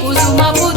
కుసుమపు